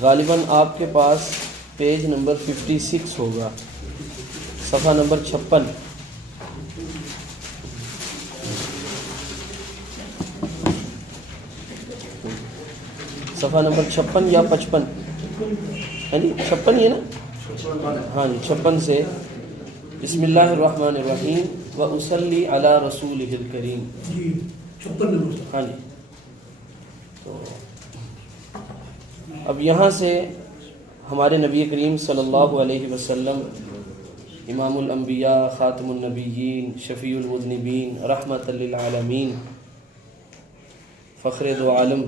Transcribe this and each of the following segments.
غالباً آپ کے پاس پیج نمبر 56 ہوگا، صفحہ نمبر 56۔ صفحہ نمبر 56 یا 55؟ ہاں جی 56 ہی ہے نا؟ ہاں جی 56 سے بسم اللہ الرحمن الرحیم وَأُصَلِّي عَلَى رَسُولِهِ الْكَرِيمِ۔ جی 56 نمبر۔ ہاں جی، تو اب یہاں سے ہمارے نبی کریم صلی اللہ علیہ وسلم امام الانبیاء، خاتم النبیین، شفیع المذنبین، رحمت للعالمین، فخر دو عالم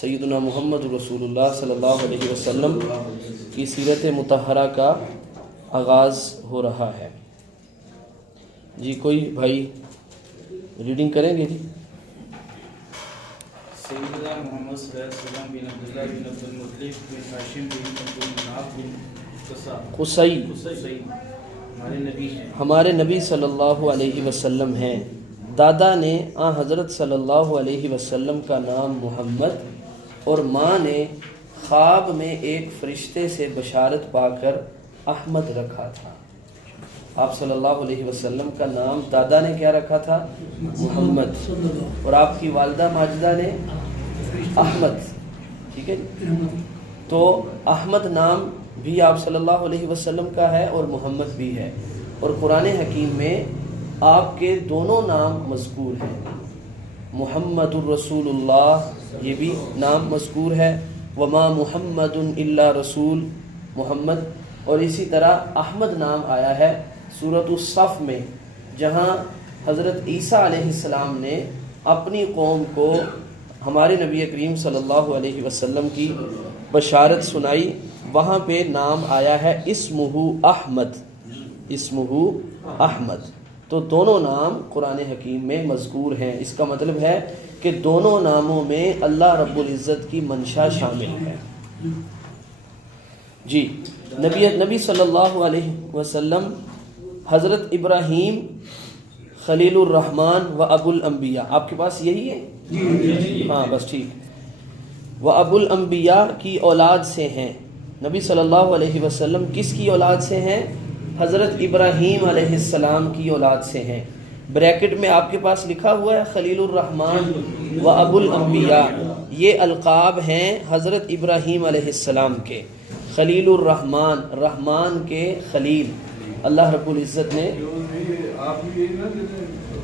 سیدنا محمد رسول اللہ صلی اللہ علیہ وسلم کی سیرت مطہرہ کا آغاز ہو رہا ہے۔ جی کوئی بھائی ریڈنگ کریں گے؟ جی سیدنا محمد صلی اللہ علیہ وسلم بن عبداللہ بن عبد المطلب بن ہاشم بن عبد المناف بن قصی ہمارے نبی صلی اللہ علیہ وسلم ہیں۔ دادا نے حضرت صلی اللہ علیہ وسلم کا نام محمد اور ماں نے خواب میں ایک فرشتے سے بشارت پا کر احمد رکھا تھا۔ آپ صلی اللہ علیہ وسلم کا نام دادا نے کیا رکھا تھا؟ محمد، اور آپ کی والدہ ماجدہ نے احمد، ٹھیک ہے جی؟ تو احمد نام بھی آپ صلی اللہ علیہ وسلم کا ہے اور محمد بھی ہے، اور قرآن حکیم میں آپ کے دونوں نام مذکور ہیں۔ محمد الرسول اللہ یہ بھی نام مذکور ہے، وما محمد الا رسول محمد، اور اسی طرح احمد نام آیا ہے سورۃ الصف میں، جہاں حضرت عیسیٰ علیہ السلام نے اپنی قوم کو ہمارے نبی کریم صلی اللہ علیہ وسلم کی بشارت سنائی، وہاں پہ نام آیا ہے اسمہ احمد، اسمہ احمد۔ تو دونوں نام قرآن حکیم میں مذکور ہیں۔ اس کا مطلب ہے کہ دونوں ناموں میں اللہ رب العزت کی منشا شامل ہے۔ جی نبی صلی اللہ علیہ وسلم حضرت ابراہیم خلیل الرحمن و ابو الانبیاء، آپ کے پاس یہی ہے؟ ہاں بس ٹھیک، و ابو الانبیاء کی اولاد سے ہیں۔ نبی صلی اللہ علیہ وسلم کس کی اولاد سے ہیں؟ حضرت ابراہیم علیہ السلام کی اولاد سے ہیں۔ بریکٹ میں آپ کے پاس لکھا ہوا ہے خلیل الرحمن و ابو الانبیاء، یہ القاب ہیں حضرت ابراہیم علیہ السلام کے۔ خلیل الرحمن، رحمان کے خلیل، اللہ رب العزت نے،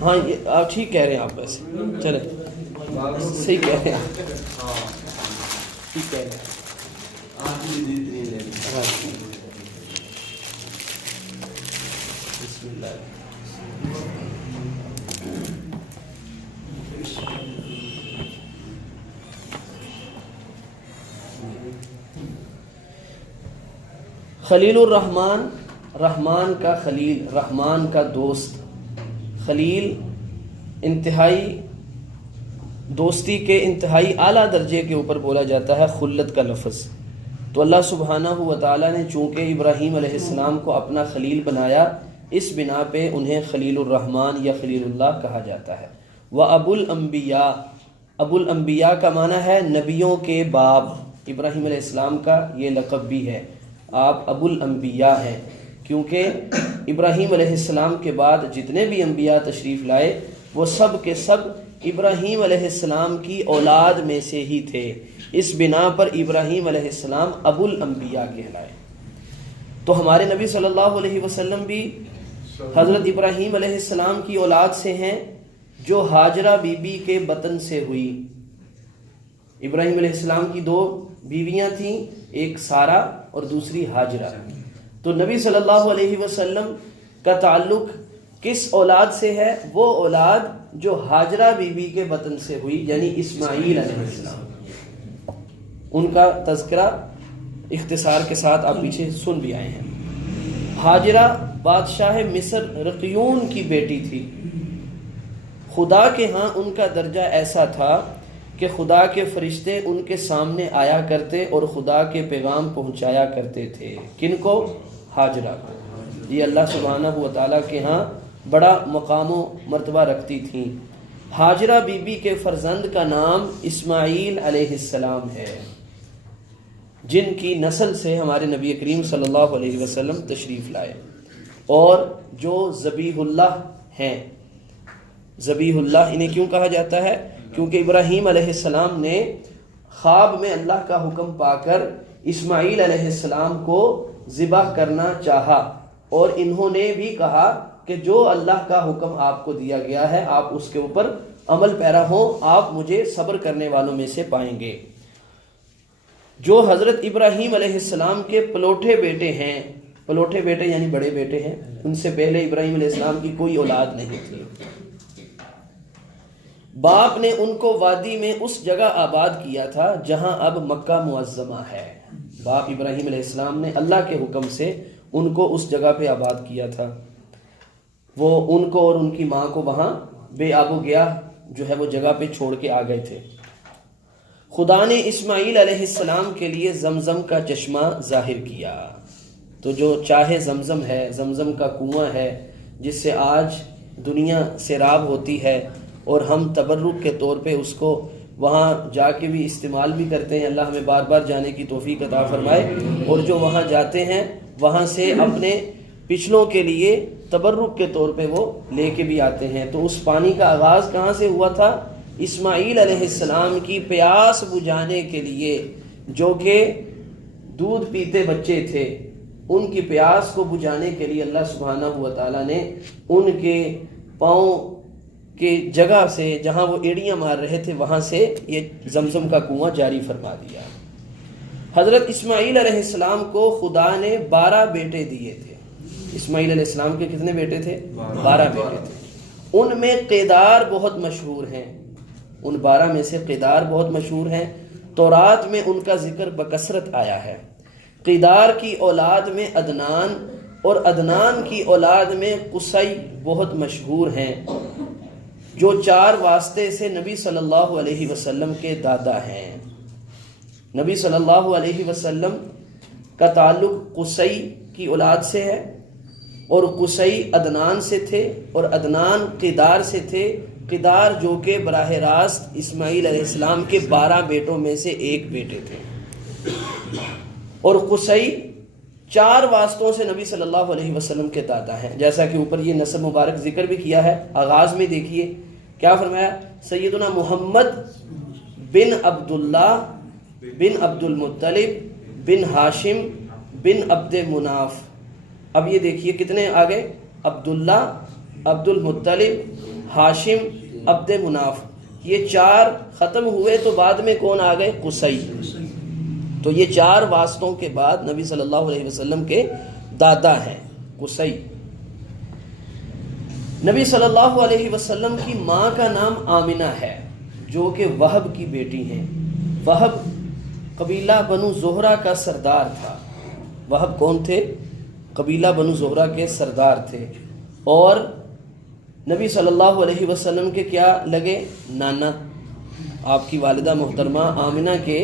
ہاں آپ ٹھیک کہہ رہے ہیں، آپ ویسے چلیں صحیح کہہ رہے ہیں، ٹھیک کہہ رہے ہیں۔ بسم اللہ۔ خلیل الرحمن، رحمان کا خلیل، رحمان کا دوست۔ خلیل انتہائی دوستی کے انتہائی اعلیٰ درجے کے اوپر بولا جاتا ہے خلت کا لفظ۔ تو اللہ سبحانہ و تعالیٰ نے چونکہ ابراہیم علیہ السلام کو اپنا خلیل بنایا، اس بنا پہ انہیں خلیل الرحمن یا خلیل اللہ کہا جاتا ہے۔ وہ ابو الانبیاء، ابو الانبیاء کا معنی ہے نبیوں کے باپ۔ ابراہیم علیہ السلام کا یہ لقب بھی ہے، آپ ابو الانبیاء ہیں، کیونکہ ابراہیم علیہ السلام کے بعد جتنے بھی انبیاء تشریف لائے وہ سب کے سب ابراہیم علیہ السلام کی اولاد میں سے ہی تھے، اس بنا پر ابراہیم علیہ السلام ابو الانبیاء کہلائے۔ تو ہمارے نبی صلی اللہ علیہ وسلم بھی حضرت ابراہیم علیہ السلام کی اولاد سے ہیں، جو ہاجرہ بی بی کے بطن سے ہوئی۔ ابراہیم علیہ السلام کی دو بیویاں تھیں، ایک سارہ اور دوسری ہاجرہ۔ تو نبی صلی اللہ علیہ وسلم کا تعلق کس اولاد سے ہے؟ وہ اولاد جو ہاجرہ بی بی کے بطن سے ہوئی، یعنی اسماعیل علیہ السلام۔ ان کا تذکرہ اختصار کے ساتھ آپ پیچھے سن بھی آئے ہیں۔ ہاجرہ بادشاہ مصر رقیون کی بیٹی تھی۔ خدا کے ہاں ان کا درجہ ایسا تھا کہ خدا کے فرشتے ان کے سامنے آیا کرتے اور خدا کے پیغام پہنچایا کرتے تھے۔ کن کو؟ ہاجرہ کو۔ یہ اللہ سبحانہ و تعالیٰ کے ہاں بڑا مقام و مرتبہ رکھتی تھیں۔ ہاجرہ بی بی کے فرزند کا نام اسماعیل علیہ السلام ہے۔ جن کی نسل سے ہمارے نبی کریم صلی اللہ علیہ وسلم تشریف لائے، اور جو ذبیح اللہ ہیں۔ ذبیح اللہ انہیں کیوں کہا جاتا ہے؟ کیونکہ ابراہیم علیہ السلام نے خواب میں اللہ کا حکم پا کر اسماعیل علیہ السلام کو ذبح کرنا چاہا، اور انہوں نے بھی کہا کہ جو اللہ کا حکم آپ کو دیا گیا ہے آپ اس کے اوپر عمل پیرا ہوں، آپ مجھے صبر کرنے والوں میں سے پائیں گے۔ جو حضرت ابراہیم علیہ السلام کے پلوٹے بیٹے ہیں، پلوٹے بیٹے یعنی بڑے بیٹے ہیں، ان سے پہلے ابراہیم علیہ السلام کی کوئی اولاد نہیں تھی۔ باپ نے ان کو وادی میں اس جگہ آباد کیا تھا جہاں اب مکہ معظمہ ہے۔ باپ ابراہیم علیہ السلام نے اللہ کے حکم سے ان کو اس جگہ پہ آباد کیا تھا۔ وہ ان کو اور ان کی ماں کو وہاں بے آب و گیا جو ہے وہ جگہ پہ چھوڑ کے آ گئے تھے۔ خدا نے اسماعیل علیہ السلام کے لیے زمزم کا چشمہ ظاہر کیا۔ تو جو چاہے زمزم ہے، زمزم کا کنواں ہے جس سے آج دنیا سیراب ہوتی ہے، اور ہم تبرک کے طور پہ اس کو وہاں جا کے بھی استعمال بھی کرتے ہیں۔ اللہ ہمیں بار بار جانے کی توفیق عطا فرمائے، اور جو وہاں جاتے ہیں وہاں سے اپنے پچھلوں کے لیے تبرک کے طور پہ وہ لے کے بھی آتے ہیں۔ تو اس پانی کا آغاز کہاں سے ہوا تھا؟ اسماعیل علیہ السلام کی پیاس بجھانے کے لیے، جو کہ دودھ پیتے بچے تھے، ان کی پیاس کو بجھانے کے لیے اللہ سبحانہ و تعالیٰ نے ان کے پاؤں کی جگہ سے جہاں وہ ایڑیاں مار رہے تھے وہاں سے یہ زمزم کا کنواں جاری فرما دیا۔ حضرت اسماعیل علیہ السلام کو خدا نے 12 بیٹے دیے تھے۔ اسماعیل علیہ السلام کے کتنے بیٹے تھے؟ 12 بیٹے تھے۔ ان میں قیدار بہت مشہور ہیں، ان 12 میں سے قیدار بہت مشہور ہیں۔ تورات میں ان کا ذکر بکثرت آیا ہے۔ قیدار کی اولاد میں عدنان، اور عدنان کی اولاد میں قصی بہت مشہور ہیں، جو 4 واسطے سے نبی صلی اللہ علیہ وسلم کے دادا ہیں۔ نبی صلی اللہ علیہ وسلم کا تعلق قصی کی اولاد سے ہے، اور قصی عدنان سے تھے، اور عدنان قیدار سے تھے۔ قیدار جو کہ براہ راست اسماعیل علیہ السلام کے 12 بیٹوں میں سے ایک بیٹے تھے، اور قصی 4 واسطوں سے نبی صلی اللہ علیہ وسلم کے دادا ہیں، جیسا کہ اوپر یہ نسب مبارک ذکر بھی کیا ہے۔ آغاز میں دیکھیے کیا فرمایا؟ سیدنا محمد بن عبداللہ بن عبد المطلب بن ہاشم بن عبد مناف۔ اب یہ دیکھیے کتنے آگے؟ عبداللہ، عبد المطلب، ہاشم، عبد مناف۔ یہ 4 ختم ہوئے تو بعد میں کون آ گئے؟ قصی۔ تو یہ 4 واسطوں کے بعد نبی صلی اللہ علیہ وسلم کے دادا ہیں قصی۔ نبی صلی اللہ علیہ وسلم کی ماں کا نام آمنہ ہے، جو کہ وہب کی بیٹی ہیں۔ وہب قبیلہ بنو زہرہ کا سردار تھا۔ وہب کون تھے؟ قبیلہ بنو زہرہ کے سردار تھے، اور نبی صلی اللہ علیہ وسلم کے کیا لگے؟ نانا۔ آپ کی والدہ محترمہ آمنہ کے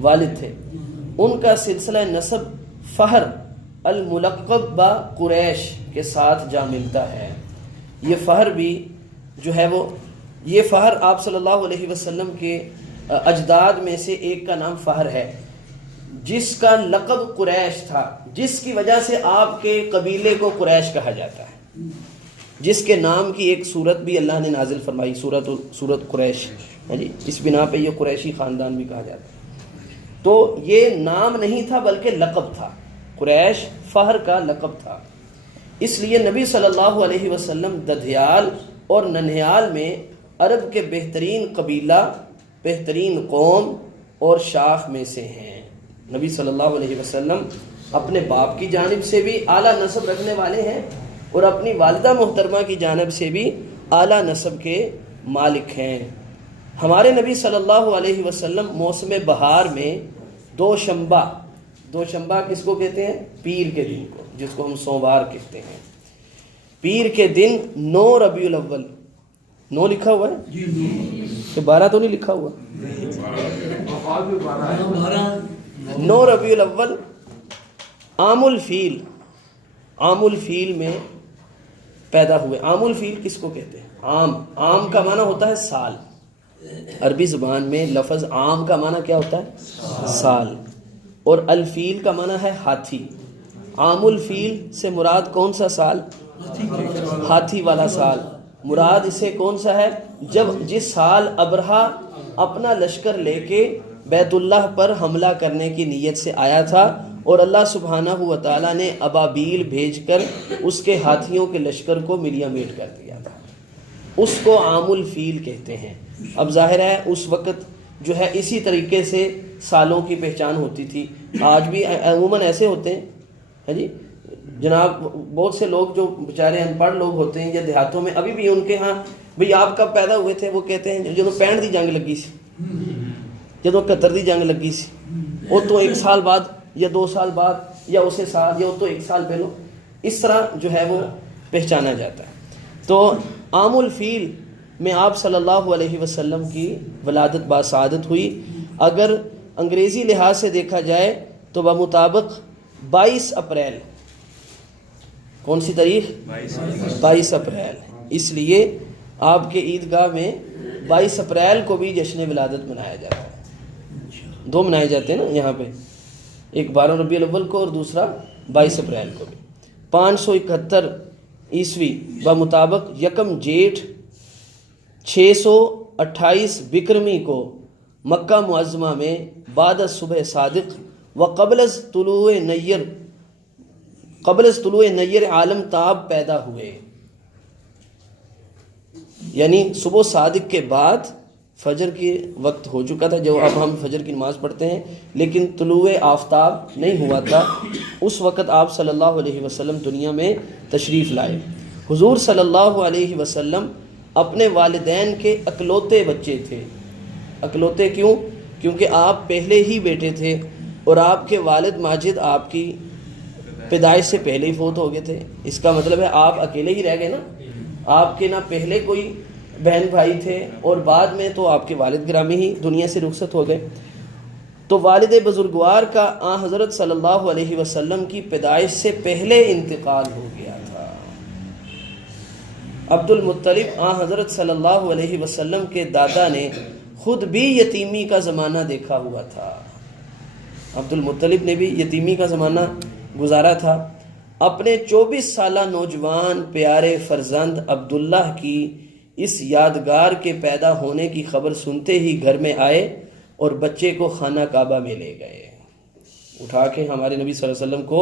والد تھے۔ ان کا سلسلہ نسب فہر الملقب با قریش کے ساتھ جا ملتا ہے۔ یہ فہر بھی جو ہے وہ، یہ فہر آپ صلی اللہ علیہ وسلم کے اجداد میں سے ایک کا نام فہر ہے، جس کا لقب قریش تھا، جس کی وجہ سے آپ کے قبیلے کو قریش کہا جاتا ہے، جس کے نام کی ایک صورت بھی اللہ نے نازل فرمائی، سورت قریش، جی اس بنا پہ یہ قریشی خاندان بھی کہا جاتا ہے۔ تو یہ نام نہیں تھا بلکہ لقب تھا، قریش فہر کا لقب تھا۔ اس لیے نبی صلی اللہ علیہ وسلم ددھیال اور ننھیال میں عرب کے بہترین قبیلہ، بہترین قوم اور شاخ میں سے ہیں۔ نبی صلی اللہ علیہ وسلم اپنے باپ کی جانب سے بھی اعلیٰ نسب رکھنے والے ہیں، اور اپنی والدہ محترمہ کی جانب سے بھی اعلیٰ نسب کے مالک ہیں۔ ہمارے نبی صلی اللہ علیہ وسلم موسم بہار میں دوشنبہ کس کو کہتے ہیں؟ پیر کے دن کو، جس کو ہم سوموار کہتے ہیں۔ پیر کے دن 9 ربیع الاول، 9 لکھا ہوا ہے کہ 12 تو نہیں لکھا ہوا؟ 9 ربیع الاول عام الفیل، عام الفیل میں پیدا ہوئے۔ عام الفیل کس کو کہتے ہیں؟ عام کا معنی ہوتا ہے سال۔ عربی زبان میں لفظ عام کا معنی کیا ہوتا ہے؟ سال۔ اور الفیل کا معنی ہے ہاتھی. عام الفیل سے مراد کون سا سال؟ ہاتھی والا سال. مراد اسے کون سا ہے؟ جس سال ابرہہ اپنا لشکر لے کے بیت اللہ پر حملہ کرنے کی نیت سے آیا تھا اور اللہ سبحانہ و تعالیٰ نے ابابیل بھیج کر اس کے ہاتھیوں کے لشکر کو ملیا میٹ کر دیا تھا. اس کو عام الفیل کہتے ہیں. اب ظاہر ہے اس وقت جو ہے اسی طریقے سے سالوں کی پہچان ہوتی تھی. آج بھی عموماً ایسے ہوتے ہیں. ہاں جی جناب، بہت سے لوگ جو بیچارے ان پڑھ لوگ ہوتے ہیں یا دیہاتوں میں ابھی بھی ان کے ہاں بھئی آپ کب پیدا ہوئے تھے، وہ کہتے ہیں جدوں 65 دی جنگ لگی سی، جدوں 71 دی جنگ لگی سی، وہ تو 1 سال بعد یا 2 سال بعد یا اسے سال یا وہ تو 1 سال پہلو. اس طرح جو ہے وہ پہچانا جاتا ہے. تو عام الفیل میں آپ صلی اللہ علیہ وسلم کی ولادت باسعادت ہوئی. اگر انگریزی لحاظ سے دیکھا جائے تو بمطابق 22 اپریل. کون سی تاریخ؟ 22 اپریل. اس لیے آپ کے عیدگاہ میں 22 اپریل کو بھی جشن ولادت منایا جاتا ہے. 2 منائے جاتے ہیں نا یہاں پہ، ایک 12 ربیع الاول کو اور دوسرا 22 اپریل کو بھی. 571 عیسوی بمطابق 1 جیٹھ 628 بکرمی کو مکہ معظمہ میں بعد از صبح صادق و قبل از طلوع نیر عالم تاب پیدا ہوئے. یعنی صبح صادق کے بعد فجر کی وقت ہو چکا تھا، جو اب ہم فجر کی نماز پڑھتے ہیں، لیکن طلوع آفتاب نہیں ہوا تھا. اس وقت آپ صلی اللہ علیہ وسلم دنیا میں تشریف لائے. حضور صلی اللہ علیہ وسلم اپنے والدین کے اکلوتے بچے تھے. اکلوتے کیوں؟ کیونکہ آپ پہلے ہی بیٹے تھے اور آپ کے والد ماجد آپ کی پیدائش سے پہلے ہی فوت ہو گئے تھے. اس کا مطلب ہے آپ اکیلے ہی رہ گئے نا. آپ کے نہ پہلے کوئی بہن بھائی تھے اور بعد میں تو آپ کے والد گرامی ہی دنیا سے رخصت ہو گئے. تو والد بزرگوار کا آن حضرت صلی اللہ علیہ وسلم کی پیدائش سے پہلے انتقال ہو گیا تھا. عبد المطلب آن حضرت صلی اللہ علیہ وسلم کے دادا نے خود بھی یتیمی کا زمانہ دیکھا ہوا تھا. عبد المطلب نے بھی یتیمی کا زمانہ گزارا تھا. اپنے 24 سالہ نوجوان پیارے فرزند عبداللہ کی اس یادگار کے پیدا ہونے کی خبر سنتے ہی گھر میں آئے اور بچے کو خانہ کعبہ میں لے گئے. اٹھا کے ہمارے نبی صلی اللہ علیہ وسلم کو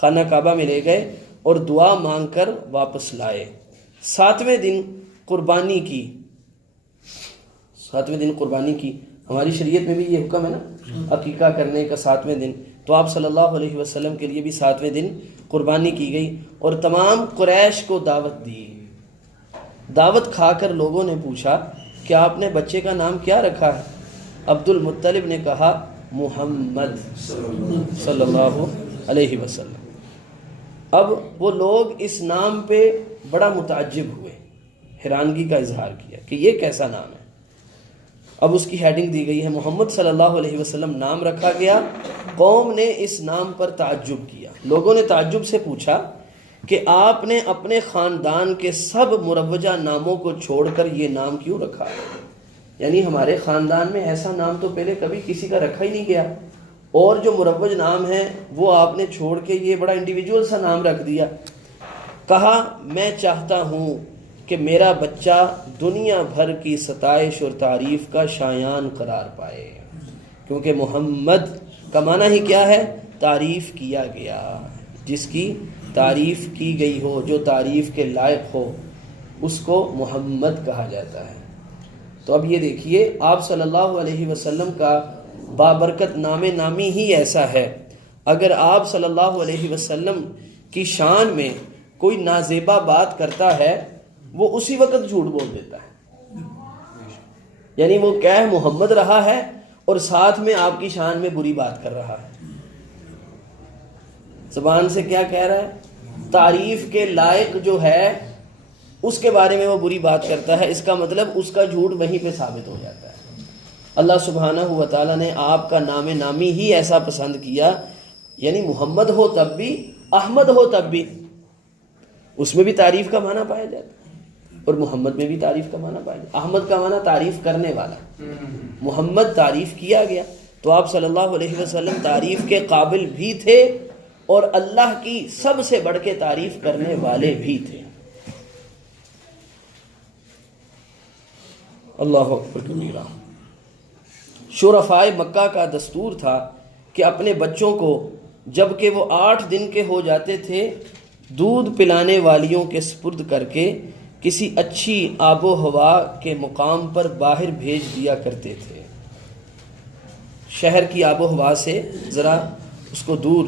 خانہ کعبہ میں لے گئے اور دعا مانگ کر واپس لائے. 7ویں دن قربانی کی. 7ویں دن قربانی کی. ہماری شریعت میں بھی یہ حکم ہے نا عقیقہ کرنے کا 7ویں دن. تو آپ صلی اللہ علیہ وسلم کے لیے بھی 7ویں دن قربانی کی گئی اور تمام قریش کو دعوت دی. دعوت کھا کر لوگوں نے پوچھا کہ آپ نے بچے کا نام کیا رکھا ہے؟ عبد المطلب نے کہا محمد صلی اللہ علیہ وسلم. اب وہ لوگ اس نام پہ بڑا متعجب ہوئے، حیرانگی کا اظہار کیا کہ یہ کیسا نام ہے. اب اس کی ہیڈنگ دی گئی ہے محمد صلی اللہ علیہ وسلم نام رکھا گیا. قوم نے اس نام پر تعجب کیا. لوگوں نے تعجب سے پوچھا کہ آپ نے اپنے خاندان کے سب مروجہ ناموں کو چھوڑ کر یہ نام کیوں رکھا؟ یعنی ہمارے خاندان میں ایسا نام تو پہلے کبھی کسی کا رکھا ہی نہیں گیا، اور جو مروج نام ہیں وہ آپ نے چھوڑ کے یہ بڑا انڈیویجول سا نام رکھ دیا. کہا میں چاہتا ہوں کہ میرا بچہ دنیا بھر کی ستائش اور تعریف کا شایان قرار پائے، کیونکہ محمد کا معنی ہی کیا ہے؟ تعریف کیا گیا. جس کی تعریف کی گئی ہو، جو تعریف کے لائق ہو، اس کو محمد کہا جاتا ہے. تو اب یہ دیکھیے آپ صلی اللہ علیہ وسلم کا بابرکت نام نامی ہی ایسا ہے. اگر آپ صلی اللہ علیہ وسلم کی شان میں کوئی نازیبا بات کرتا ہے وہ اسی وقت جھوٹ بول دیتا ہے. یعنی وہ کہہ محمد رہا ہے اور ساتھ میں آپ کی شان میں بری بات کر رہا ہے. زبان سے کیا کہہ رہا ہے؟ تعریف کے لائق جو ہے اس کے بارے میں وہ بری بات کرتا ہے. اس کا مطلب اس کا جھوٹ وہیں پہ ثابت ہو جاتا ہے. اللہ سبحانہ و تعالیٰ نے آپ کا نام نامی ہی ایسا پسند کیا، یعنی محمد ہو تب بھی، احمد ہو تب بھی، اس میں بھی تعریف کا معنی پایا جاتا ہے اور محمد میں بھی تعریف کا معنی پایا جاتا ہے. احمد کا معنی تعریف کرنے والا، محمد تعریف کیا گیا. تو آپ صلی اللہ علیہ وسلم تعریف کے قابل بھی تھے اور اللہ کی سب سے بڑھ کے تعریف کرنے والے بھی تھے. اللہ اکبر کبیرہ. شرفائے مکہ کا دستور تھا کہ اپنے بچوں کو جب کہ وہ 8 دن کے ہو جاتے تھے دودھ پلانے والیوں کے سپرد کر کے کسی اچھی آب و ہوا کے مقام پر باہر بھیج دیا کرتے تھے. شہر کی آب و ہوا سے ذرا اس کو دور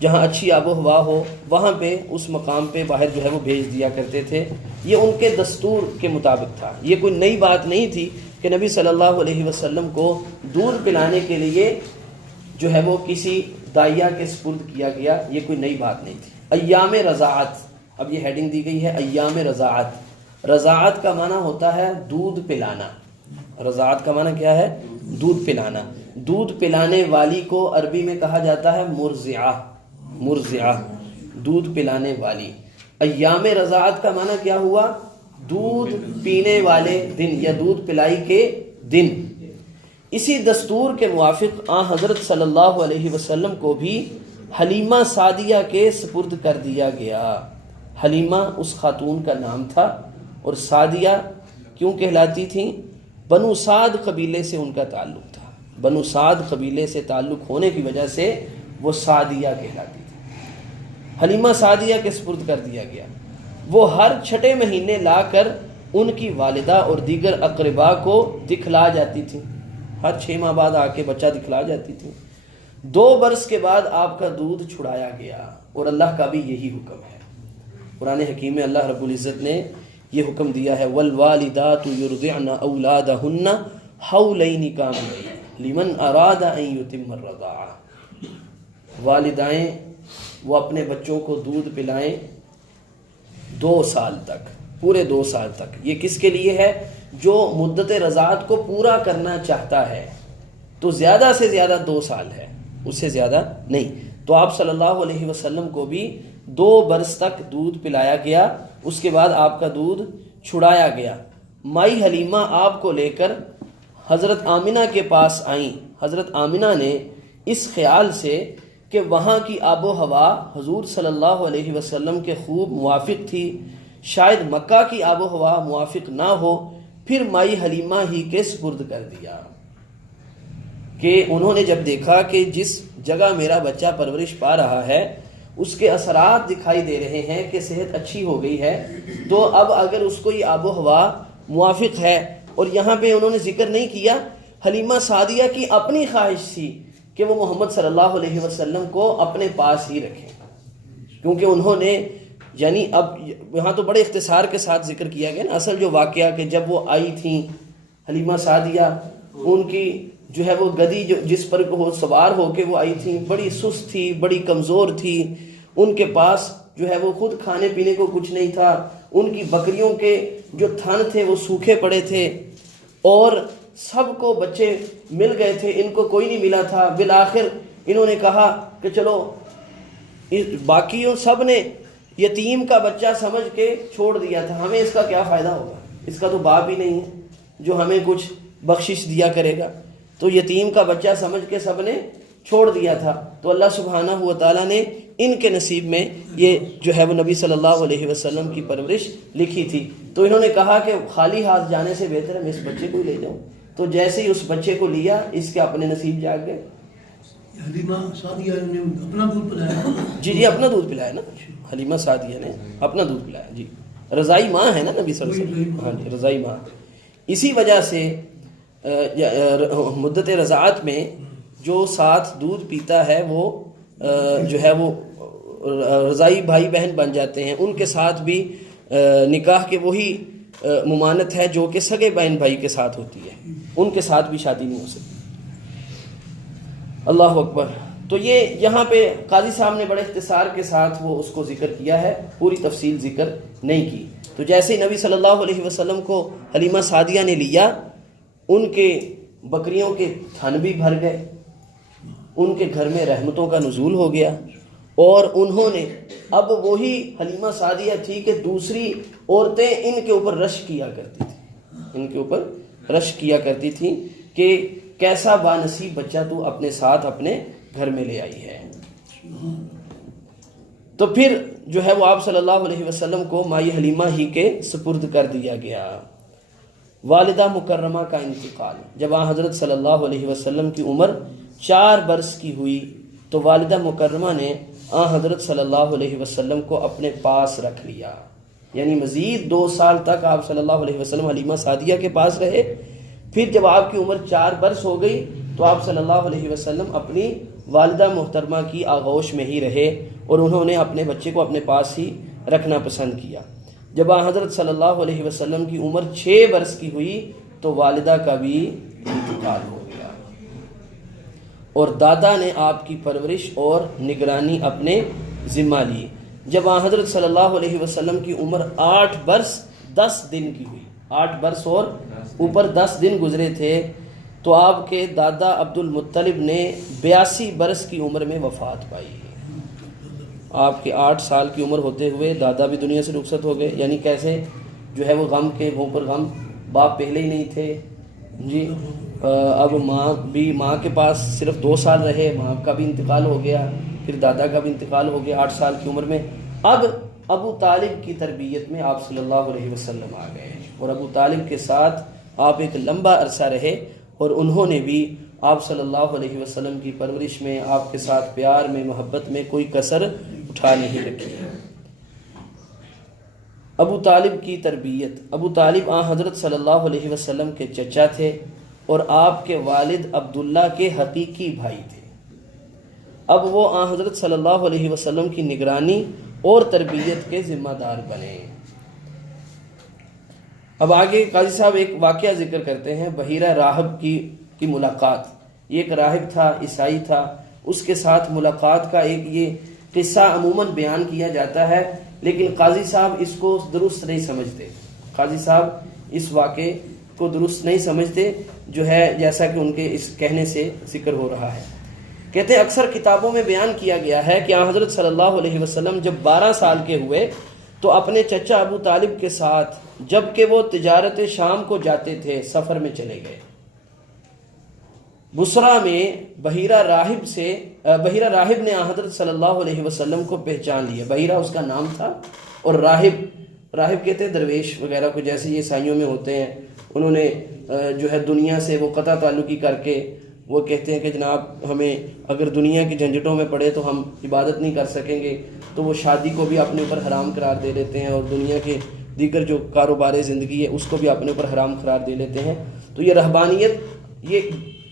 جہاں اچھی آب و ہوا ہو وہاں پہ اس مقام پہ باہر جو ہے وہ بھیج دیا کرتے تھے. یہ ان کے دستور کے مطابق تھا. یہ کوئی نئی بات نہیں تھی کہ نبی صلی اللہ علیہ وسلم کو دودھ پلانے کے لیے جو ہے وہ کسی دائیہ کے سپرد کیا گیا. یہ کوئی نئی بات نہیں تھی. ایام رضاعت، اب یہ ہیڈنگ دی گئی ہے ایام رضاعت. رضاعت کا معنی ہوتا ہے دودھ پلانا. رضاعت کا معنی کیا ہے؟ دودھ پلانا. دودھ پلانے والی کو عربی میں کہا جاتا ہے مرضعہ. مرضعہ دودھ پلانے والی. ایام رضاعت کا معنی کیا ہوا؟ دودھ پینے والے دن یا دودھ پلائی کے دن. اسی دستور کے موافق آن حضرت صلی اللہ علیہ وسلم کو بھی حلیمہ سعدیہ کے سپرد کر دیا گیا. حلیمہ اس خاتون کا نام تھا اور سعدیہ کیوں کہلاتی تھیں؟ بنو سعد قبیلے سے ان کا تعلق تھا. بنو سعد قبیلے سے تعلق ہونے کی وجہ سے وہ سعدیہ کہلاتی تھی. حلیمہ سعدیہ کے سپرد کر دیا گیا. وہ ہر 6 مہینے لا کر ان کی والدہ اور دیگر اقربا کو دکھلا جاتی تھیں. ہر 6 ماہ بعد آ کے بچہ دکھلا جاتی تھی. 2 برس کے بعد آپ کا دودھ چھڑایا گیا اور اللہ کا بھی یہی حکم ہے. قرآن حکیم میں اللہ رب العزت نے یہ حکم دیا ہے والوالدات یرضعن اولادہن حولین کاملین لمن اراد ان یتم الرضاعہ. والدائیں وہ اپنے بچوں کو دودھ پلائیں 2 سال تک، پورے 2 سال تک. یہ کس کے لیے ہے؟ جو مدت رضاعت کو پورا کرنا چاہتا ہے. تو زیادہ سے زیادہ 2 سال ہے، اس سے زیادہ نہیں. تو آپ صلی اللہ علیہ وسلم کو بھی 2 برس تک دودھ پلایا گیا. اس کے بعد آپ کا دودھ چھڑایا گیا. مائی حلیمہ آپ کو لے کر حضرت آمنہ کے پاس آئیں. حضرت آمنہ نے اس خیال سے کہ وہاں کی آب و ہوا حضور صلی اللہ علیہ وسلم کے خوب موافق تھی، شاید مکہ کی آب و ہوا موافق نہ ہو، پھر مائی حلیمہ ہی کے سپرد کر دیا. کہ انہوں نے جب دیکھا کہ جس جگہ میرا بچہ پرورش پا رہا ہے اس کے اثرات دکھائی دے رہے ہیں کہ صحت اچھی ہو گئی ہے، تو اب اگر اس کو یہ آب و ہوا موافق ہے. اور یہاں پہ انہوں نے ذکر نہیں کیا، حلیمہ سعدیہ کی اپنی خواہش تھی کہ وہ محمد صلی اللہ علیہ وسلم کو اپنے پاس ہی رکھیں، کیونکہ انہوں نے یعنی اب یہاں تو بڑے اختصار کے ساتھ ذکر کیا گیا نا اصل جو واقعہ کہ جب وہ آئی تھیں حلیمہ سعدیہ، ان کی جو ہے وہ گدی جو جس پر وہ سوار ہو کے وہ آئی تھیں بڑی سست تھی، بڑی کمزور تھی. ان کے پاس جو ہے وہ خود کھانے پینے کو کچھ نہیں تھا. ان کی بکریوں کے جو تھن تھے وہ سوکھے پڑے تھے اور سب کو بچے مل گئے تھے، ان کو کوئی نہیں ملا تھا. بالآخر انہوں نے کہا کہ چلو باقیوں سب نے یتیم کا بچہ سمجھ کے چھوڑ دیا تھا، ہمیں اس کا کیا فائدہ ہوگا، اس کا تو باپ ہی نہیں ہے جو ہمیں کچھ بخشش دیا کرے گا. تو یتیم کا بچہ سمجھ کے سب نے چھوڑ دیا تھا. تو اللہ سبحانہ و تعالیٰ نے ان کے نصیب میں یہ جو ہے وہ نبی صلی اللہ علیہ وسلم کی پرورش لکھی تھی. تو انہوں نے کہا کہ خالی ہاتھ جانے سے بہتر ہے میں اس بچے کو ہی لے جاؤں. تو جیسے ہی اس بچے کو لیا اس کے اپنے نصیب جاگ گئے. حلیمہ سعدیہ نے اپنا دودھ پلایا؟ جی اپنا دودھ پلایا نا. حلیمہ سعدیہ نے اپنا دودھ پلایا. جی رضائی ماں ہے نا نبی صلی اللہ علیہ وسلم. ہاں جی رضائی ماں. اسی وجہ سے مدت رضاعت میں جو ساتھ دودھ پیتا ہے وہ جو ہے وہ رضائی بھائی بہن بن جاتے ہیں. ان کے ساتھ بھی نکاح کے وہی ممانت ہے جو کہ سگے بہن بھائی کے ساتھ ہوتی ہے، ان کے ساتھ بھی شادی نہیں ہو سکتی. اللہ اکبر. تو یہ یہاں پہ قاضی صاحب نے بڑے اختصار کے ساتھ وہ اس کو ذکر کیا ہے، پوری تفصیل ذکر نہیں کی. تو جیسے ہی نبی صلی اللہ علیہ وسلم کو حلیمہ سعدیہ نے لیا، ان کے بکریوں کے تھن بھی بھر گئے، ان کے گھر میں رحمتوں کا نزول ہو گیا. اور انہوں نے اب وہی حلیمہ سعدیہ تھی کہ دوسری عورتیں ان کے اوپر رشک کیا کرتی تھیں، ان کے اوپر رشک کیا کرتی تھیں کہ کیسا بانصیب بچہ تو اپنے ساتھ اپنے گھر میں لے آئی ہے۔ تو پھر جو ہے وہ آپ صلی اللہ علیہ وسلم کو مائی حلیمہ ہی کے سپرد کر دیا گیا۔ والدہ مکرمہ کا انتقال، جب آن حضرت صلی اللہ علیہ وسلم کی عمر 4 برس کی ہوئی تو والدہ مکرمہ نے آن حضرت صلی اللہ علیہ وسلم کو اپنے پاس رکھ لیا، یعنی مزید 2 سال تک آپ صلی اللہ علیہ وسلم حلیمہ سعدیہ کے پاس رہے۔ پھر جب آپ کی عمر 4 برس ہو گئی تو آپ صلی اللہ علیہ وسلم اپنی والدہ محترمہ کی آغوش میں ہی رہے اور انہوں نے اپنے بچے کو اپنے پاس ہی رکھنا پسند کیا۔ جب آن حضرت صلی اللہ علیہ وسلم کی عمر 6 برس کی ہوئی تو والدہ کا بھی انتقال ہو گیا اور دادا نے آپ کی پرورش اور نگرانی اپنے ذمہ لی۔ جب آن حضرت صلی اللہ علیہ وسلم کی عمر 8 برس 10 دن کی ہوئی، 8 برس اور اوپر 10 دن گزرے تھے تو آپ کے دادا عبد المطلب نے 82 برس کی عمر میں وفات پائی۔ آپ کے 8 سال کی عمر ہوتے ہوئے دادا بھی دنیا سے رخصت ہو گئے، یعنی کیسے جو ہے وہ غم کے گھوں پر غم، باپ پہلے ہی نہیں تھے جی، اب ماں کے پاس صرف 2 سال رہے، ماں کا بھی انتقال ہو گیا، پھر دادا کا بھی انتقال ہو گیا 8 سال کی عمر میں۔ اب ابو طالب کی تربیت میں آپ صلی اللہ علیہ وسلم آ گئے اور ابو طالب کے ساتھ آپ ایک لمبا عرصہ رہے اور انہوں نے بھی آپ صلی اللہ علیہ وسلم کی پرورش میں، آپ کے ساتھ پیار میں، محبت میں کوئی کسر اٹھا نہیں رکھی۔ ابو طالب کی تربیت، ابو طالب آن حضرت صلی اللہ علیہ وسلم کے چچا تھے اور آپ کے والد عبداللہ کے حقیقی بھائی تھے۔ اب وہ آن حضرت صلی اللہ علیہ وسلم کی نگرانی اور تربیت کے ذمہ دار بنے۔ اب آگے قاضی صاحب ایک واقعہ ذکر کرتے ہیں، بحیرہ راہب کی ملاقات۔ یہ ایک راہب تھا، عیسائی تھا، اس کے ساتھ ملاقات کا ایک یہ قصہ عموماً بیان کیا جاتا ہے، لیکن قاضی صاحب اس کو درست نہیں سمجھتے۔ قاضی صاحب اس واقعے کو درست نہیں سمجھتے، جو ہے جیسا کہ ان کے اس کہنے سے ذکر ہو رہا ہے۔ کہتے ہیں اکثر کتابوں میں بیان کیا گیا ہے کہ آن حضرت صلی اللہ علیہ وسلم جب 12 سال کے ہوئے تو اپنے چچا ابو طالب کے ساتھ، جب کہ وہ تجارت شام کو جاتے تھے، سفر میں چلے گئے۔ بصرہ میں بحیرہ راہب نے آن حضرت صلی اللہ علیہ وسلم کو پہچان لیا۔ بحیرہ اس کا نام تھا اور راہب کہتے ہیں درویش وغیرہ کو، جیسے یہ عیسائیوں میں ہوتے ہیں۔ انہوں نے جو ہے دنیا سے وہ قطع تعلقی کر کے وہ کہتے ہیں کہ جناب ہمیں اگر دنیا کی جھنجھٹوں میں پڑے تو ہم عبادت نہیں کر سکیں گے، تو وہ شادی کو بھی اپنے اوپر حرام قرار دے لیتے ہیں اور دنیا کے دیگر جو کاروبار زندگی ہے اس کو بھی اپنے اوپر حرام قرار دے لیتے ہیں۔ تو یہ رہبانیت، یہ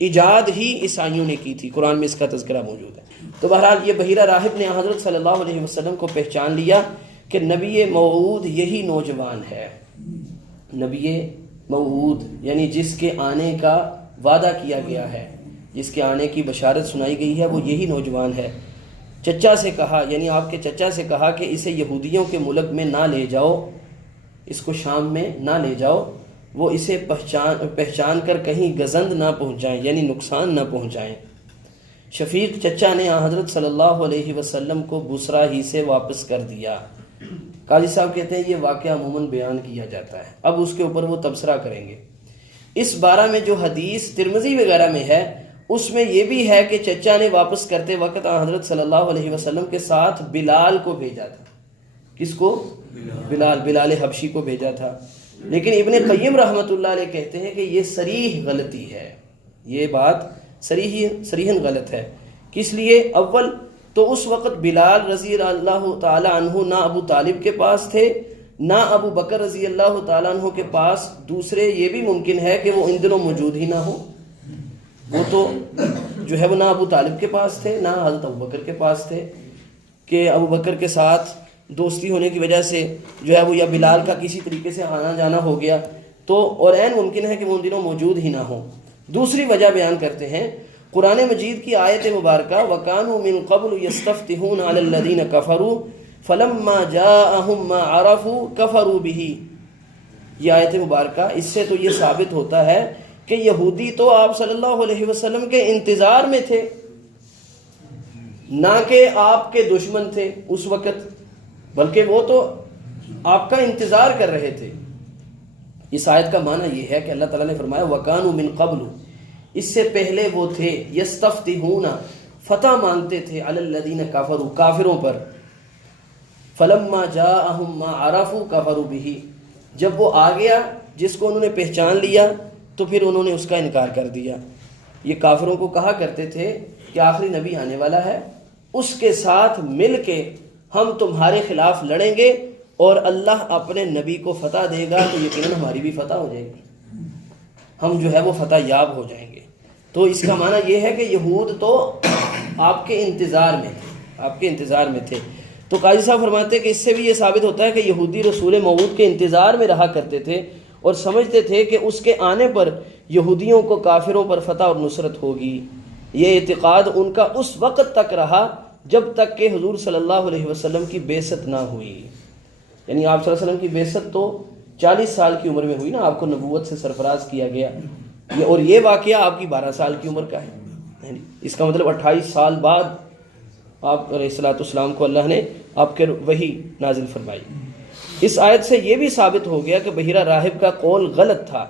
ایجاد ہی عیسائیوں نے کی تھی، قرآن میں اس کا تذکرہ موجود ہے۔ تو بہرحال یہ بحیرہ راہب نے حضرت صلی اللہ علیہ وسلم کو پہچان لیا کہ نبی موعود یہی نوجوان ہے۔ نبی موعود یعنی جس کے آنے کا وعدہ کیا گیا ہے، جس کے آنے کی بشارت سنائی گئی ہے، وہ یہی نوجوان ہے۔ چچا سے کہا، یعنی آپ کے چچا سے کہا کہ اسے یہودیوں کے ملک میں نہ لے جاؤ، اس کو شام میں نہ لے جاؤ، وہ اسے پہچان کر کہیں گزند نہ پہنچائیں، یعنی نقصان نہ پہنچائیں۔ شفیق چچا نے حضرت صلی اللہ علیہ وسلم کو بصرہ ہی سے واپس کر دیا۔ قاضی صاحب کہتے ہیں یہ واقعہ عموماً بیان کیا جاتا ہے، اب اس کے اوپر وہ تبصرہ کریں گے۔ اس بارہ میں جو حدیث ترمذی وغیرہ میں ہے، اس میں یہ بھی ہے کہ چچا نے واپس کرتے وقت حضرت صلی اللہ علیہ وسلم کے ساتھ بلال کو بھیجا تھا۔ کس کو؟ بلال حبشی کو بھیجا تھا۔ لیکن ابن قیم رحمۃ اللہ علیہ کہتے ہیں کہ یہ صریح غلطی ہے، یہ بات صریحاً غلط ہے۔ کس لیے؟ اول تو اس وقت بلال رضی اللہ تعالی عنہ نہ ابو طالب کے پاس تھے، نہ ابو بکر رضی اللہ تعالیٰ عنہ کے پاس۔ دوسرے یہ بھی ممکن ہے کہ وہ ان دنوں موجود ہی نہ ہو، وہ تو جو ہے وہ نہ ابو طالب کے پاس تھے نہ حضرت ابو بکر کے پاس تھے، کہ ابو بکر کے ساتھ دوستی ہونے کی وجہ سے جو ہے وہ یا بلال کا کسی طریقے سے آنا جانا ہو گیا، تو اور عین ممکن ہے کہ وہ ان دنوں موجود ہی نہ ہوں۔ دوسری وجہ بیان کرتے ہیں قرآن مجید کی آیت مبارکہ وَكَانُوا مِن قَبْلُ يَسْتَفْتِحُونَ عَلَى الَّذِينَ كَفَرُوا فَلَمَّا جَاءَهُم مَّا عَرَفُوا كَفَرُوا بِهِ۔ یہ آیت مبارکہ، اس سے تو یہ ثابت ہوتا ہے کہ یہودی تو آپ صلی اللہ علیہ وسلم کے انتظار میں تھے، نہ کہ آپ کے دشمن تھے اس وقت، بلکہ وہ تو آپ کا انتظار کر رہے تھے۔ اس آیت کا معنی یہ ہے کہ اللہ تعالیٰ نے فرمایا وَكَانُوا مِن قَبْلُ، اس سے پہلے وہ تھے یستفتحون فتح مانگتے تھے علی الذین کفروا کافروں پر، فلما جاءہم ما عرفوا کفروا بہ جب وہ آ گیا جس کو انہوں نے پہچان لیا تو پھر انہوں نے اس کا انکار کر دیا۔ یہ کافروں کو کہا کرتے تھے کہ آخری نبی آنے والا ہے، اس کے ساتھ مل کے ہم تمہارے خلاف لڑیں گے اور اللہ اپنے نبی کو فتح دے گا تو یقیناً ہماری بھی فتح ہو جائے گی، ہم جو ہے وہ فتح یاب ہو جائیں گے۔ تو اس کا معنی یہ ہے کہ یہود تو آپ کے انتظار میں تھے، آپ کے انتظار میں تھے۔ تو قاضی صاحب فرماتے ہیں کہ اس سے بھی یہ ثابت ہوتا ہے کہ یہودی رسول موعود کے انتظار میں رہا کرتے تھے اور سمجھتے تھے کہ اس کے آنے پر یہودیوں کو کافروں پر فتح اور نصرت ہوگی۔ یہ اعتقاد ان کا اس وقت تک رہا جب تک کہ حضور صلی اللہ علیہ وسلم کی بعثت نہ ہوئی، یعنی آپ صلی اللہ علیہ وسلم کی بعثت تو 40 سال کی عمر میں ہوئی نا، آپ کو نبوت سے سرفراز کیا گیا، اور یہ واقعہ آپ کی 12 سال کی عمر کا ہے، اس کا مطلب 28 سال بعد آپ علیہ الصلوۃ والسلام کو اللہ نے آپ کے وحی نازل فرمائی۔ اس آیت سے یہ بھی ثابت ہو گیا کہ بحیرہ راہب کا قول غلط تھا،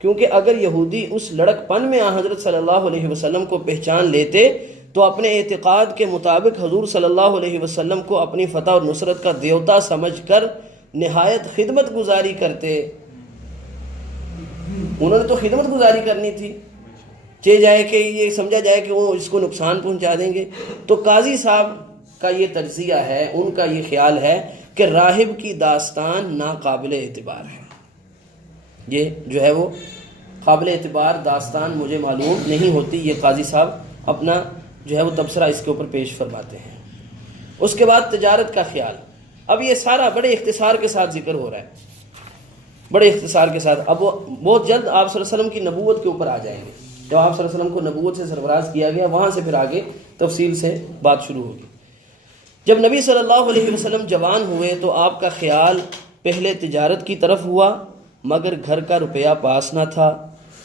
کیونکہ اگر یہودی اس لڑک پن میں حضرت صلی اللہ علیہ وسلم کو پہچان لیتے تو اپنے اعتقاد کے مطابق حضور صلی اللہ علیہ وسلم کو اپنی فتح اور نصرت کا دیوتا سمجھ کر نہایت خدمت گزاری کرتے۔ انہوں نے تو خدمت گزاری کرنی تھی، چاہے جائے کہ یہ سمجھا جائے کہ وہ اس کو نقصان پہنچا دیں گے۔ تو قاضی صاحب کا یہ تجزیہ ہے، ان کا یہ خیال ہے کہ راہب کی داستان ناقابل اعتبار ہے، یہ جو ہے وہ قابل اعتبار داستان مجھے معلوم نہیں ہوتی۔ یہ قاضی صاحب اپنا جو ہے وہ تبصرہ اس کے اوپر پیش فرماتے ہیں۔ اس کے بعد تجارت کا خیال، اب یہ سارا بڑے اختصار کے ساتھ ذکر ہو رہا ہے، بڑے اختصار کے ساتھ۔ اب وہ بہت جلد آپ صلی اللہ علیہ وسلم کی نبوت کے اوپر آ جائیں گے، جب آپ صلی اللہ علیہ وسلم کو نبوت سے سرفراز کیا گیا وہاں سے پھر آگے تفصیل سے بات شروع ہوگی۔ جب نبی صلی اللہ علیہ وسلم جوان ہوئے تو آپ کا خیال پہلے تجارت کی طرف ہوا، مگر گھر کا روپیہ پاس نہ تھا۔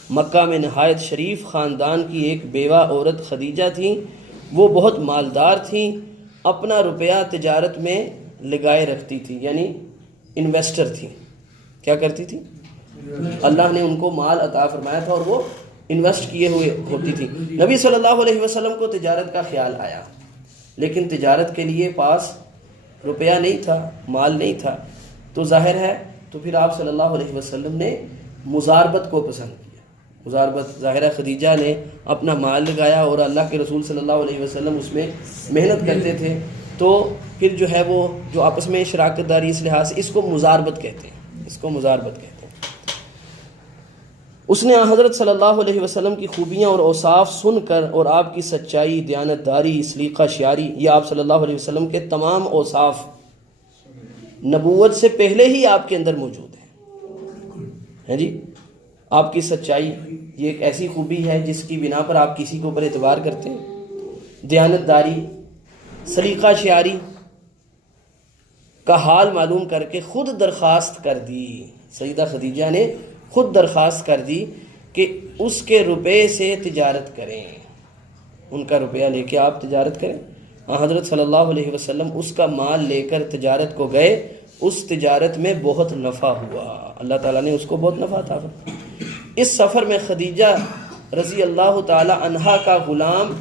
مکہ میں نہایت شریف خاندان کی ایک بیوہ عورت خدیجہ تھیں، وہ بہت مالدار تھیں، اپنا روپیہ تجارت میں لگائے رکھتی تھی، یعنی انویسٹر تھی۔ کیا کرتی تھی؟ اللہ نے ان کو مال عطا فرمایا تھا اور وہ انویسٹ کیے ہوئے ہوتی تھی۔ نبی صلی اللہ علیہ وسلم کو تجارت کا خیال آیا، لیکن تجارت کے لیے پاس روپیہ نہیں تھا، مال نہیں تھا، تو ظاہر ہے تو پھر آپ صلی اللہ علیہ وسلم نے مزاربت کو پسند کیا۔ مزاربت، ظاہرہ خدیجہ نے اپنا مال لگایا اور اللہ کے رسول صلی اللہ علیہ وسلم اس میں محنت کرتے تھے، تو پھر جو ہے وہ جو آپس میں شراکت داری اس لحاظ سے اس کو مزاربت کہتے ہیں، اس کو مزاربت کہتے ہیں۔ اس نے حضرت صلی اللہ علیہ وسلم کی خوبیاں اور اوصاف سن کر اور آپ کی سچائی، دیانت داری، سلیقہ شیاری، یہ آپ صلی اللہ علیہ وسلم کے تمام اوصاف نبوت سے پہلے ہی آپ کے اندر موجود ہیں جی۔ آپ کی سچائی یہ ایک ایسی خوبی ہے جس کی بنا پر آپ کسی کے اوپر اعتبار کرتے ہیں۔ دیانت داری، سلیقہ شیاری کا حال معلوم کر کے خود درخواست کر دی، سیدہ خدیجہ نے خود درخواست کر دی کہ اس کے روپے سے تجارت کریں، ان کا روپیہ لے کے آپ تجارت کریں۔ حضرت صلی اللہ علیہ وسلم اس کا مال لے کر تجارت کو گئے، اس تجارت میں بہت نفع ہوا، اللہ تعالیٰ نے اس کو بہت نفع عطا فرمایا۔ اس سفر میں خدیجہ رضی اللہ تعالی عنہا کا غلام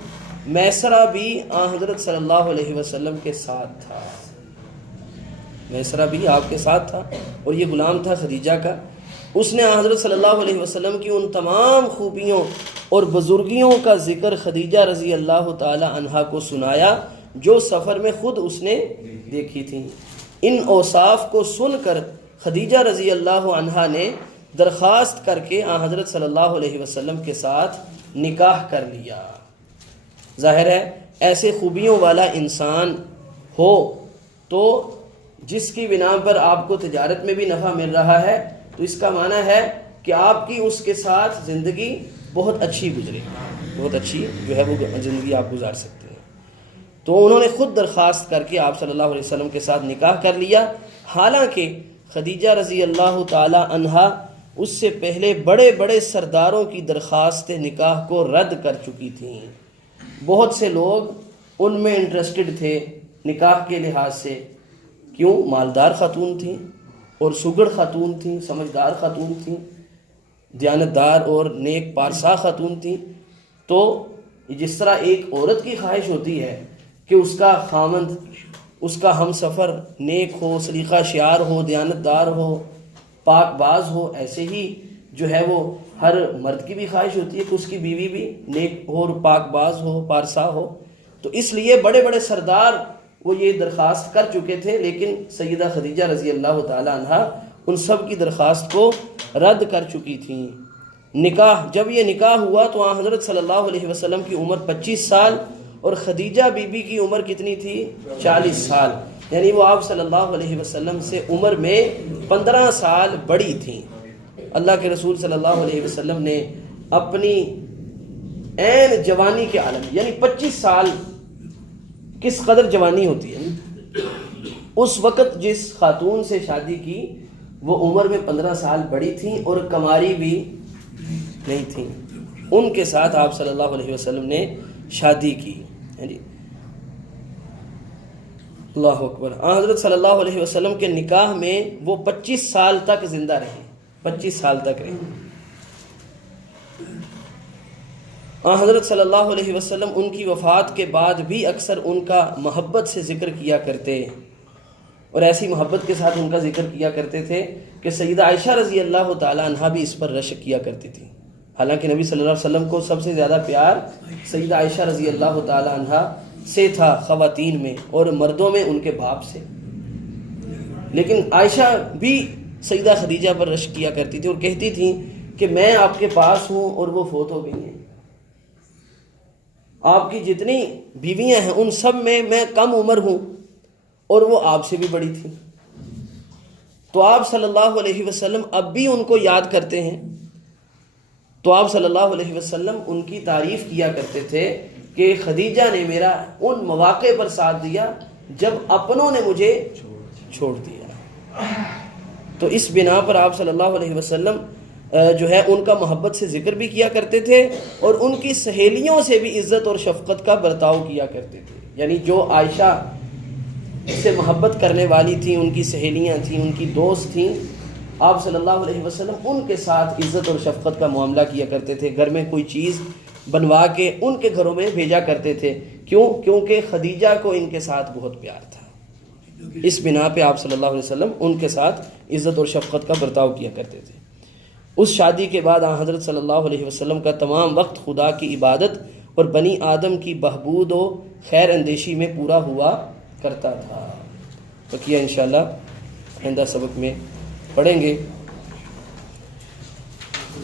میسرہ بھی حضرت صلی اللہ علیہ وسلم کے ساتھ تھا، میسرہ بھی آپ کے ساتھ تھا اور یہ غلام تھا خدیجہ کا۔ اس نے حضرت صلی اللہ علیہ وسلم کی ان تمام خوبیوں اور بزرگیوں کا ذکر خدیجہ رضی اللہ تعالی عنہا کو سنایا جو سفر میں خود اس نے دیکھی تھی۔ ان اوصاف کو سن کر خدیجہ رضی اللہ عنہا نے درخواست کر کے حضرت صلی اللہ علیہ وسلم کے ساتھ نکاح کر لیا۔ ظاہر ہے ایسے خوبیوں والا انسان ہو تو جس کی بنا پر آپ کو تجارت میں بھی نفع مل رہا ہے تو اس کا معنی ہے کہ آپ کی اس کے ساتھ زندگی بہت اچھی گزرے، بہت اچھی جو ہے وہ زندگی آپ گزار سکتے ہیں۔ تو انہوں نے خود درخواست کر کے آپ صلی اللہ علیہ وسلم کے ساتھ نکاح کر لیا، حالانکہ خدیجہ رضی اللہ تعالی عنہا اس سے پہلے بڑے بڑے سرداروں کی درخواست نکاح کو رد کر چکی تھیں۔ بہت سے لوگ ان میں انٹرسٹڈ تھے نکاح کے لحاظ سے، کیوں؟ مالدار خاتون تھیں اور سگڑ خاتون تھیں، سمجھدار خاتون تھیں، دیانتدار اور نیک پارسا خاتون تھیں، تو جس طرح ایک عورت کی خواہش ہوتی ہے کہ اس کا خامند، اس کا ہم سفر نیک ہو، سلیقہ شعار ہو، دیانتدار ہو، پاک باز ہو، ایسے ہی جو ہے وہ ہر مرد کی بھی خواہش ہوتی ہے کہ اس کی بیوی بھی نیک ہو اور پاک باز ہو، پارسا ہو. تو اس لیے بڑے بڑے سردار وہ یہ درخواست کر چکے تھے، لیکن سیدہ خدیجہ رضی اللہ تعالی عنہ ان سب کی درخواست کو رد کر چکی تھیں. جب یہ نکاح ہوا تو آن حضرت صلی اللہ علیہ وسلم کی عمر 25 سال اور خدیجہ بی بی کی عمر کتنی تھی؟ 40 سال. یعنی وہ آپ صلی اللہ علیہ وسلم سے عمر میں 15 سال بڑی تھیں. اللہ کے رسول صلی اللہ علیہ وسلم نے اپنی عین جوانی کے عالم، یعنی 25 سال کس قدر جوانی ہوتی ہے، اس وقت جس خاتون سے شادی کی وہ عمر میں 15 سال بڑی تھیں اور کماری بھی نہیں تھیں. ان کے ساتھ آپ صلی اللہ علیہ وسلم نے شادی کی. جی اللہ اکبر. حضرت صلی اللہ علیہ وسلم کے نکاح میں وہ 25 سال تک زندہ رہے، 25 سال تک رہے. حضرت صلی اللہ علیہ وسلم ان کی وفات کے بعد بھی اکثر ان کا محبت سے ذکر کیا کرتے، اور ایسی محبت کے ساتھ ان کا ذکر کیا کرتے تھے کہ سیدہ عائشہ رضی اللہ تعالی عنہ بھی اس پر رشک کیا کرتی تھی. حالانکہ نبی صلی اللہ علیہ وسلم کو سب سے زیادہ پیار سیدہ عائشہ رضی اللہ تعالی عنہ سے تھا خواتین میں، اور مردوں میں ان کے باپ سے. لیکن عائشہ بھی سیدہ خدیجہ پر رشک کیا کرتی تھی اور کہتی تھیں کہ میں آپ کے پاس ہوں اور وہ فوت ہو گئی ہیں. آپ کی جتنی بیویاں ہیں ان سب میں کم عمر ہوں اور وہ آپ سے بھی بڑی تھی. تو آپ صلی اللہ علیہ وسلم اب بھی ان کو یاد کرتے ہیں. تو آپ صلی اللہ علیہ وسلم ان کی تعریف کیا کرتے تھے کہ خدیجہ نے میرا ان مواقع پر ساتھ دیا جب اپنوں نے مجھے چھوڑ دیا. تو اس بنا پر آپ صلی اللہ علیہ وسلم جو ہے ان کا محبت سے ذکر بھی کیا کرتے تھے اور ان کی سہیلیوں سے بھی عزت اور شفقت کا برتاؤ کیا کرتے تھے. یعنی جو عائشہ سے محبت کرنے والی تھیں، ان کی سہیلیاں تھیں، ان کی دوست تھیں، آپ صلی اللہ علیہ وسلم ان کے ساتھ عزت اور شفقت کا معاملہ کیا کرتے تھے. گھر میں کوئی چیز بنوا کے ان کے گھروں میں بھیجا کرتے تھے. کیونکہ خدیجہ کو ان کے ساتھ بہت پیار تھا. اس بنا پہ آپ صلی اللہ علیہ وسلم ان کے ساتھ عزت اور شفقت کا برتاؤ کیا کرتے تھے. اس شادی کے بعد حضرت صلی اللہ علیہ وسلم کا تمام وقت خدا کی عبادت اور بنی آدم کی بہبود و خیر اندیشی میں پورا ہوا کرتا تھا. بقیہ انشاءاللہ آئندہ سبق میں پڑھیں گے.